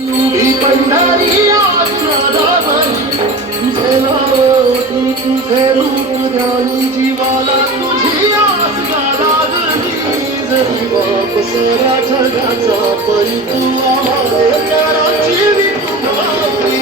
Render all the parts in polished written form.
ही पंढरी आज नादावली तुझे नाव तुझे रूप ध्यानी जीवाला तुझी आस लागली जरी वापस जगाचा परी तू आले कराची विठुरावली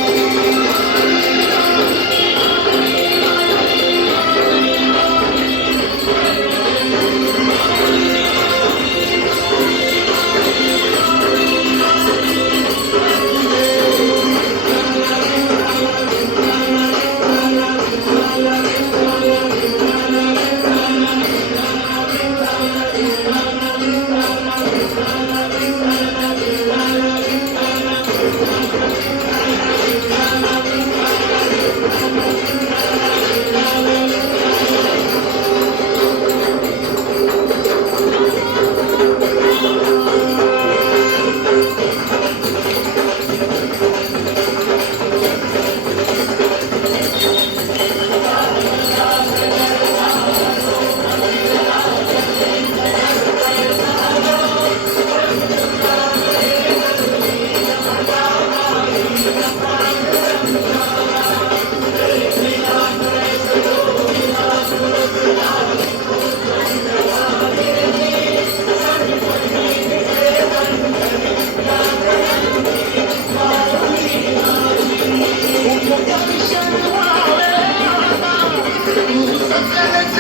Let's